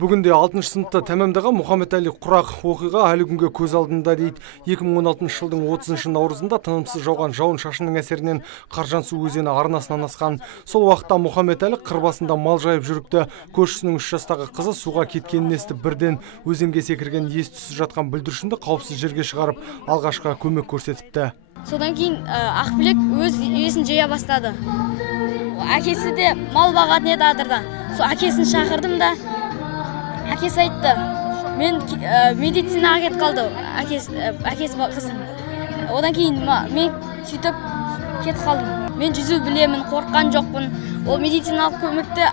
Бүгінде 6-шы сыныпта тәмамдаған Мұхаммед-Али Құрақ оқиға әлі күнге көз алдында дейді. 2016 жылдың 30 наурызында тынымсыз жауған жауын шашынның әсерінен Қаржансу өзені арнасынан асқан. Сол уақытта Мұхаммед-Али қыр басында мал жайып жүріпті. Көршісінің 3 жастағы қызы суға кеткенін естіп бірден өзенге секірген ес-түссіз жатқан бүлдіршінді қауіпсіз жерге шығарып, алғашқы көмек көрсетіпті. Содан кейін Ақбілек өз үйесін жия бастады. Әкесі де мал бағатын еді адырда. Сол әкесін шақырдым да, әкесі айтты, мен медицинаға кетіп қалды, әкесі қызын. Одан кейін мен сөйтіп кетіп қалдым. Мен жүзу білемін, қорққан жоқпын. Ол медициналық көмекті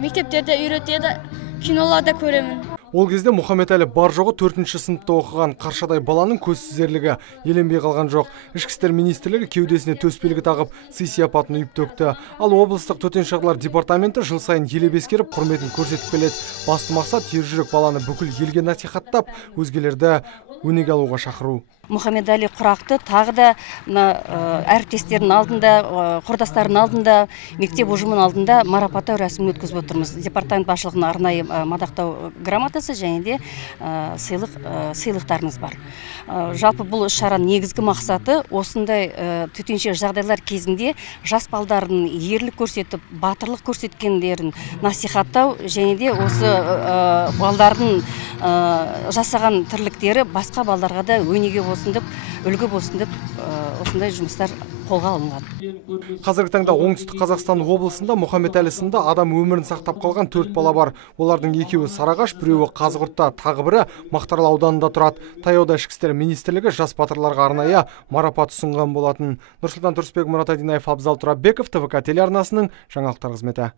мектептерде үйретеді, киноларда көремін. Ол кезде Мұхаммед-Али бар жоғы 4-ші сыныпта оқыған қаршадай баланың көзсіздерлігі еленбей қалған жоқ. Ішкі істер министрлігі кеудесіне төсбелгі тағып, сый-сияпатын үйіп төкті. Ал облыстық төтенше жағдайлар департаменті жыл сайын елеп ескеріп, құрметін көрсетіп келеді. Басты мақсат ержүрек баланы бүкіл елге насихаттап, өзгелерді өнеге алуға шақыру. Мұхаммед-Али Құрақты тағы да әріптестерінің алдында, құрдастарының алдында, мектеп ұжымының алдында марапаттау рәсімін өткізіп отырмыз. Департамент басшылығына арнайы мадақтау грамотасы және де сыйлықтарымыз бар. Жалпы бұл шараның негізгі мақсаты осындай төтенше жағдайлар кезінде жас балдардың ерлік көрсетіп, батырлық көрсеткендерін насихаттау және де осы балдардың жасаған тірліктері басқа балдарға да өнеге үлгі болсын деп осындай жұмыстар қолға алынған. Қазіргі таңда оңтүстік Қазақстан облысында Мұхаммед-Али сынды адам өмірін сақтап қалған 4 бала бар. Олардың екеуі Сарыағаш, біреуі Қазығұртта, тағы бірі Мақтаарал ауданында тұрады. Таяуда ішкі істер министрлігі жас батырларға арнайы марапат ұсынған болатын. Нұрсұлтан Тұрысбек, Мұрат Адинаев, Абзал Тұрабеков, ТВК телеарнасының жаңалықтар қызметі.